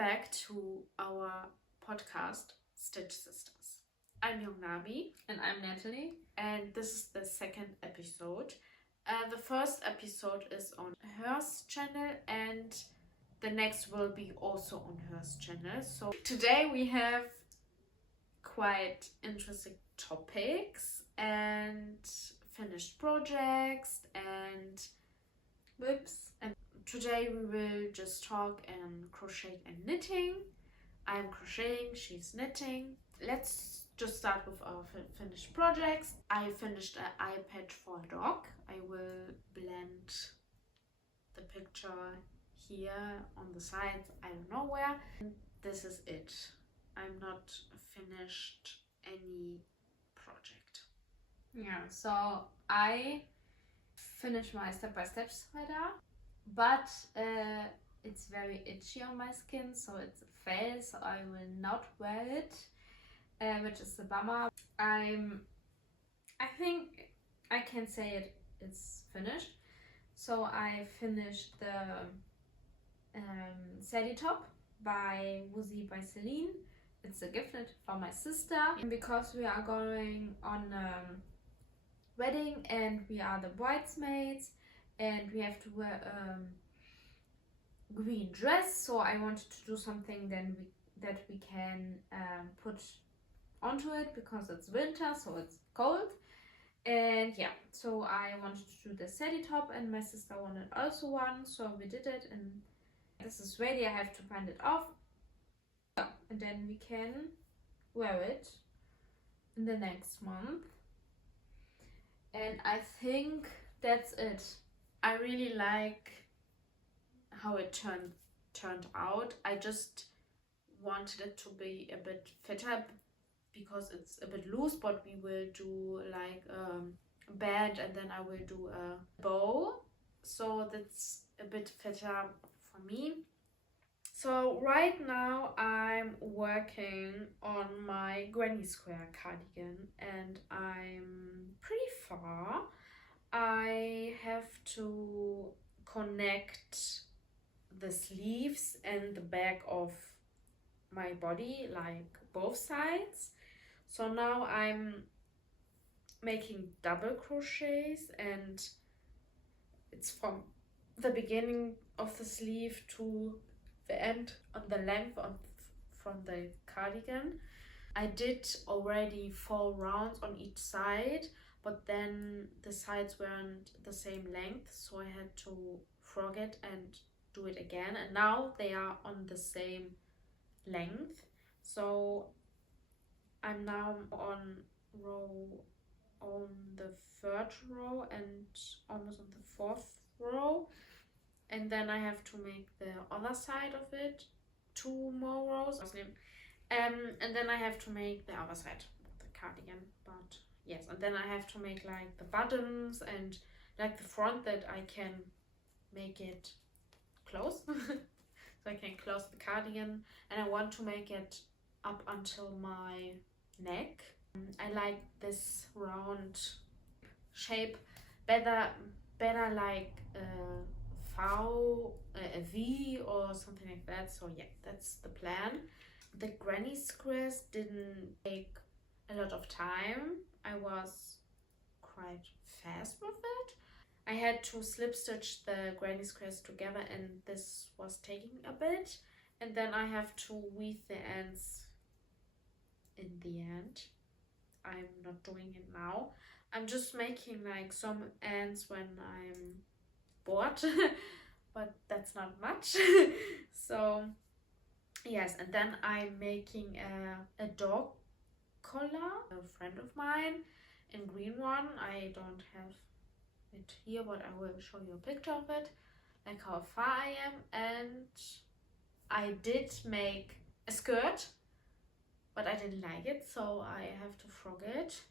back to our podcast, Stitch Sisters. I'm Yeong Nabi. And I'm Natalie. And this is the second episode. The first episode is on hers channel and the next will be also on hers channel. So today we have quite interesting topics and finished projects and whips. And today we will just talk and crochet and knitting. I'm crocheting, she's knitting. Let's just start with our finished projects. I finished an eye patch for a dog. I will blend the picture here on the sides, I don't know where. And this is it. I'm not finished any project. Yeah, so I finished my step-by-step sweater, but it's very itchy on my skin, so it's a fail, so I will not wear it, which is a bummer. I think I can say it's finished. So I finished the Sadie top by Woozy by Celine. It's a gift from my sister, because we are going on a wedding and we are the bridesmaids and we have to wear a green dress. So I wanted to do something that we can put onto it, because it's winter, so it's cold. And yeah, so I wanted to do the Sadie top and my sister wanted also one, so we did it, and this is ready. I have to bind it off and then we can wear it in the next month. And I think that's it. I really like how it turned out. I just wanted it to be a bit fitter because it's a bit loose, but we will do like a band and then I will do a bow, so that's a bit fitter for me. So right now I'm working on my granny square cardigan and I'm pretty far. I have to connect the sleeves and the back of my body, like both sides. So now I'm making double crochets and it's from the beginning of the sleeve to the end on the length from the cardigan. I did already 4 rounds on each side, but then the sides weren't the same length, so I had to frog it and do it again, and now they are on the same length. So I'm now on the 3rd row and almost on the 4th row, and then I have to make the other side of it 2 more rows, and then I have to make the other side of the cardigan. But yes, and then I have to make like the buttons and like the front, that I can make it close so I can close the cardigan, and I want to make it up until my neck. I like this round shape better like a V or something like that. So yeah, that's the plan. The granny squares didn't take a lot of time. I was quite fast with it. I had to slip stitch the granny squares together and this was taking a bit, and then I have to weave the ends in the end. I'm not doing it now. I'm just making like some ends when I'm bored but that's not much. So yes, and then I'm making a dog collar, a friend of mine, in green one. I don't have it here, but I will show you a picture of it, like how far I am. And I did make a skirt, but I didn't like it, so I have to frog it.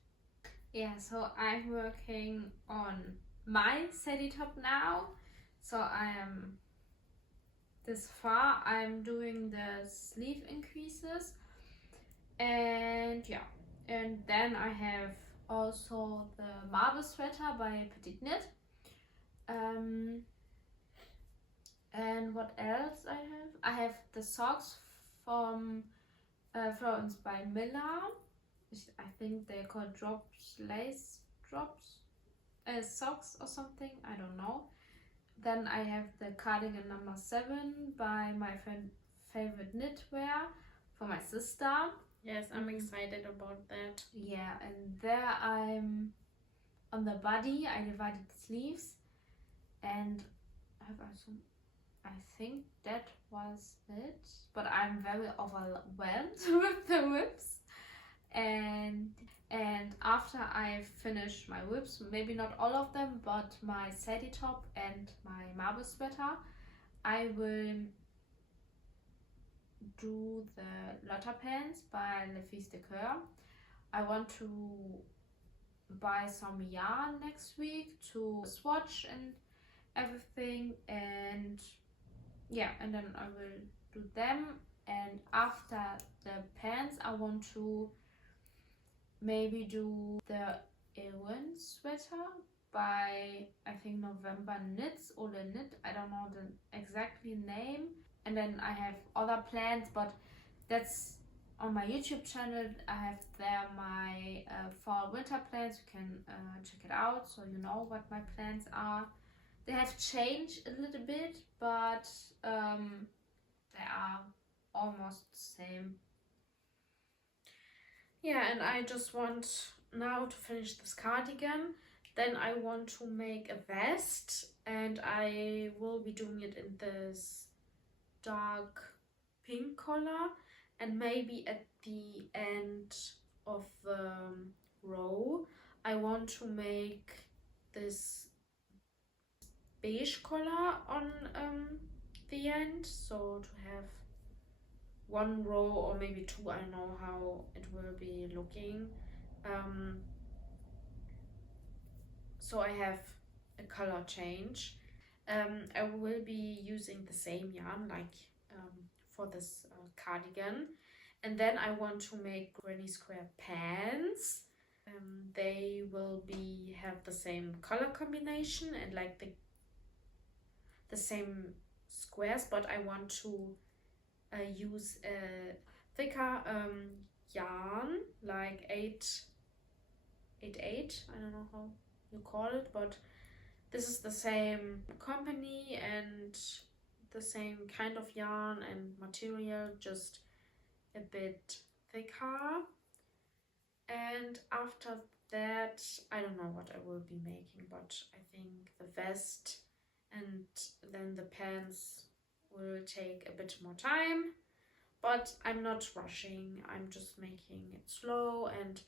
Yeah, so I'm working on my Sadie top now. So I am this far. I'm doing the sleeve increases, and yeah, and then I have also the marble sweater by Petite Knit. And what else I have? I have the socks from Florence by Miller. I think they're called drops, lace drops, socks or something. I don't know. Then I have the cardigan number 7 by my favorite knitwear for my sister. Yes, I'm excited about that. Yeah, and there I'm on the body. I divided the sleeves, and I think that was it. But I'm very overwhelmed with the whips, and after I finish my whips, maybe not all of them, but my sadie top and my marble sweater, I will do the Lotta pants by Le Fils de Coeur. I want to buy some yarn next week to swatch and everything, and yeah, and then I will do them. And after the pants, I want to maybe do the Ewan sweater by, I think, November Knits or the Knit. I don't know the exactly name. And then I have other plans, but that's on my YouTube channel. I have there my fall winter plans. You can check it out so you know what my plans are. They have changed a little bit, but they are almost the same. Yeah, and I just want now to finish this cardigan. Then I want to make a vest, and I will be doing it in this dark pink color, and maybe at the end of the row I want to make this beige color on the end, so to have one row or maybe two. I don't know how it will be looking. So I have a color change. I will be using the same yarn like for this cardigan, and then I want to make granny square pants. They will have the same color combination and like the same squares, but I want to use a thicker yarn, like 888, I don't know how you call it, but this is the same company and the same kind of yarn and material, just a bit thicker. And after that, I don't know what I will be making, but I think the vest and then the pants will take a bit more time, but I'm not rushing. I'm just making it slow, and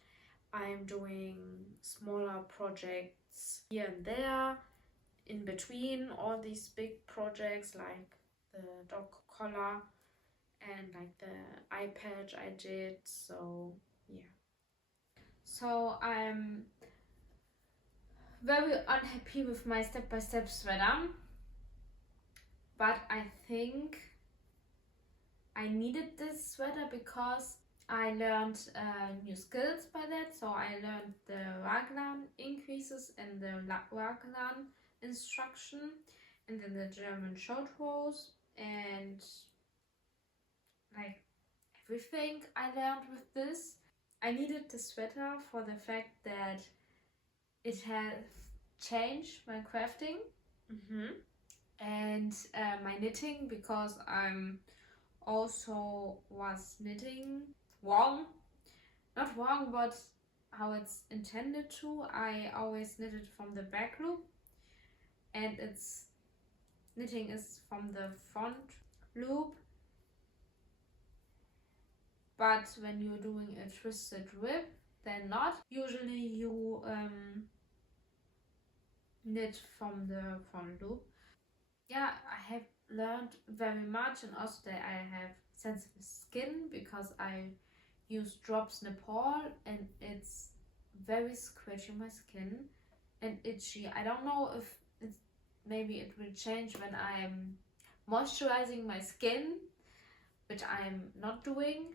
I'm doing smaller projects here and there in between all these big projects, like the dog collar and like the eye patch I did. So yeah. So I'm very unhappy with my step-by-step sweater, but I think I needed this sweater because I learned new skills by that. So I learned the raglan increases and the raglan instruction, and then the German short rows, and like everything I learned with this. I needed the sweater for the fact that it has changed my crafting and my knitting, because I'm also was knitting not wrong, but how it's intended to. I always knitted from the back loop, and it's knitting is from the front loop. But when you're doing a twisted rib, then not. Usually you knit from the front loop. Yeah, I have learned very much, and also that I have sensitive skin because I use drops Nepal, and it's very scratchy on my skin and itchy. I don't know if maybe it will change when I'm moisturizing my skin, which I'm not doing,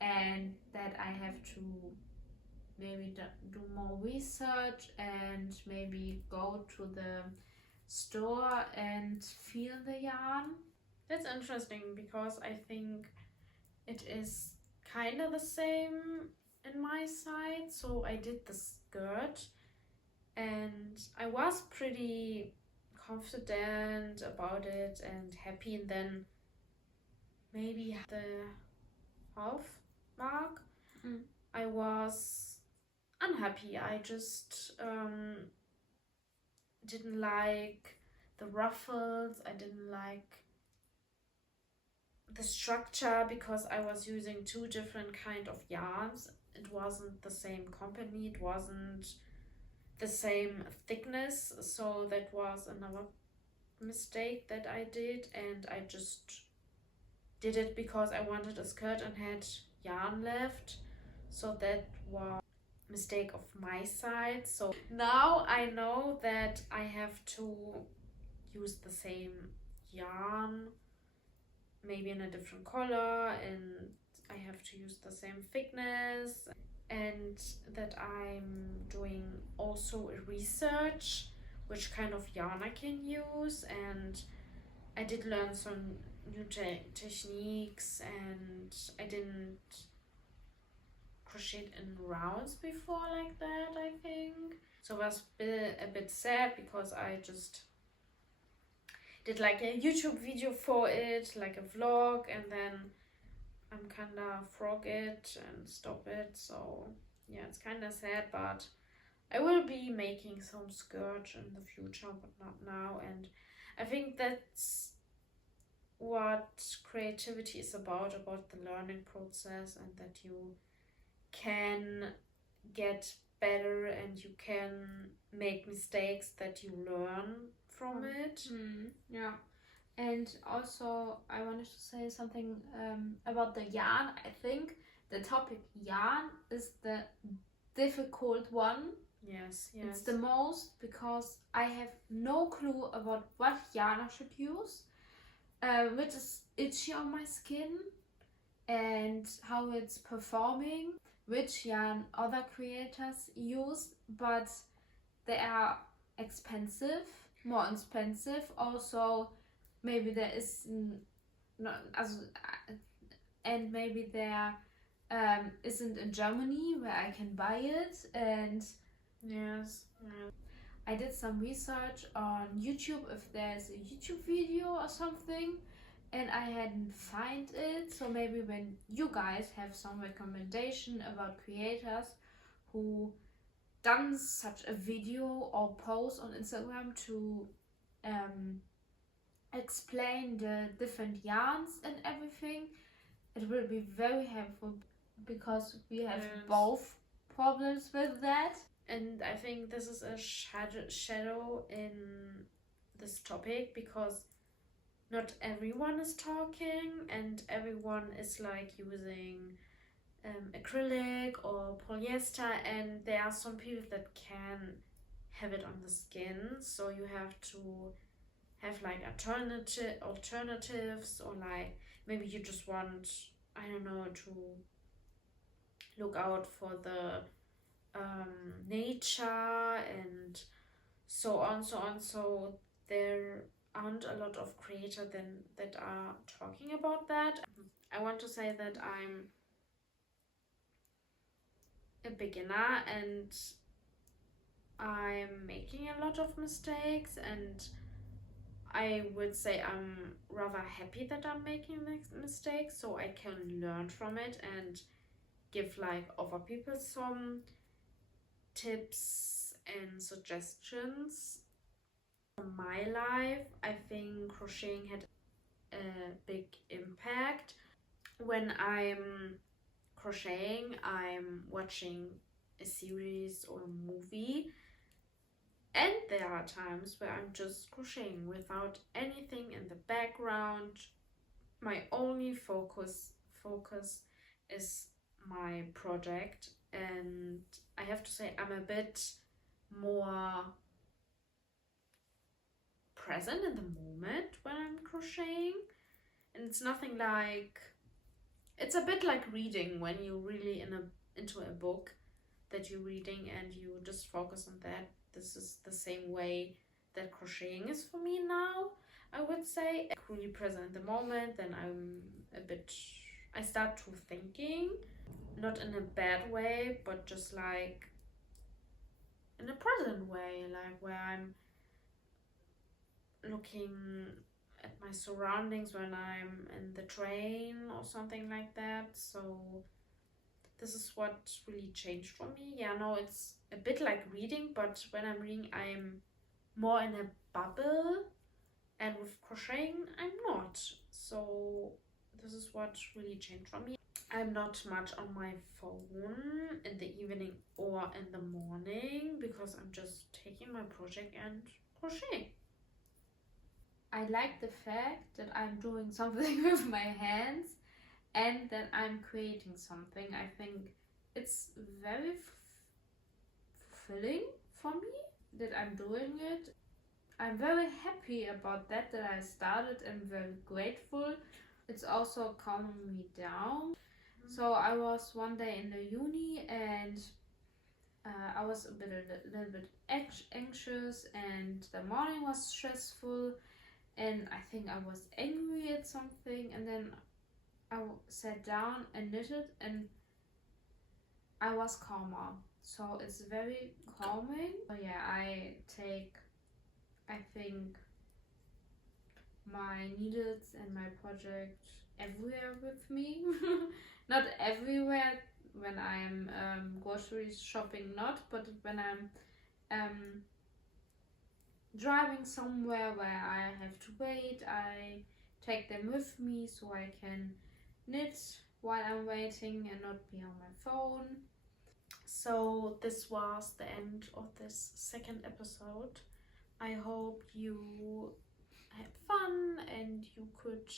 and that I have to maybe do more research and maybe go to the store and feel the yarn. That's interesting because I think it is kind of the same in my side. So I did the skirt and I was pretty confident about it and happy, and then maybe the half mark I was unhappy. I just didn't like the ruffles, I didn't like the structure because I was using two different kind of yarns. It wasn't the same company, it wasn't the same thickness, so that was another mistake that I did, and I just did it because I wanted a skirt and had yarn left, so that was a mistake of my side. So now I know that I have to use the same yarn, maybe in a different color, and I have to use the same thickness, and that I'm doing also a research which kind of yarn I can use, and I did learn some new techniques, and I didn't crochet in rounds before like that, I think. So I was a bit sad because I just did like a YouTube video for it, like a vlog, and then I'm kinda frog it and stop it. So yeah, it's kinda sad, but I will be making some skirts in the future, but not now. And I think that's what creativity is about the learning process, and that you can get better and you can make mistakes that you learn from it. Yeah. And also I wanted to say something about the yarn. I think the topic yarn is the difficult one. Yes. It's the most, because I have no clue about what yarn I should use, which is itchy on my skin, and how it's performing, which yarn other creators use, but they are expensive, more expensive. Also, maybe there is not, and maybe there isn't in Germany where I can buy it. And yes, I did some research on YouTube if there's a YouTube video or something, and I hadn't find it. So maybe when you guys have some recommendation about creators who done such a video or post on Instagram to explain the different yarns and everything, it will be very helpful, because we have both problems with that. And I think this is a shadow in this topic, because not everyone is talking, and everyone is like using acrylic or polyester, and there are some people that can have it on the skin, so you have to have like alternatives, or like maybe you just want, I don't know, to look out for the nature and so on. So there aren't a lot of creators that are talking about that. I want to say that I'm a beginner and I'm making a lot of mistakes, and I would say I'm rather happy that I'm making mistakes, so I can learn from it and give like other people some tips and suggestions. For my life, I think crocheting had a big impact. When I'm crocheting, I'm watching a series or a movie, and there are times where I'm just crocheting without anything in the background. My only focus is my project, and I have to say I'm a bit more present in the moment when I'm crocheting. And it's nothing like, it's a bit like reading, when you're really into a book that you're reading and you just focus on that. This is the same way that crocheting is for me now, I would say. I'm really present in the moment, then I start to thinking, not in a bad way, but just like in a present way, like where I'm looking at my surroundings when I'm in the train or something like that. So this is what really changed for me. Yeah, no, it's a bit like reading, but when I'm reading, I'm more in a bubble, and with crocheting, I'm not. So this is what really changed for me. I'm not much on my phone in the evening or in the morning because I'm just taking my project and crocheting. I like the fact that I'm doing something with my hands and that I'm creating something. I think it's very fulfilling for me that I'm doing it. I'm very happy about that I started and very grateful. It's also calming me down. So I was one day in the uni and I was a little bit anxious, and the morning was stressful, and I think I was angry at something, and then I sat down and knitted, and I was calmer. So it's very calming. So yeah, I think my needles and my project everywhere with me. Not everywhere when I'm grocery shopping, not, but when I'm driving somewhere where I have to wait, I take them with me so I can knit while I'm waiting and not be on my phone. So this was the end of this second episode. I hope you had fun and you could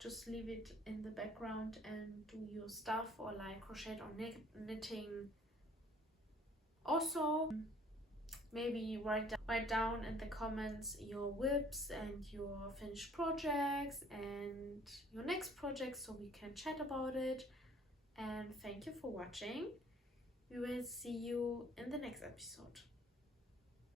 just leave it in the background and do your stuff, or like crochet or knitting. Also, maybe write down in the comments your whips and your finished projects and your next project so we can chat about it. And thank you for watching. We will see you in the next episode.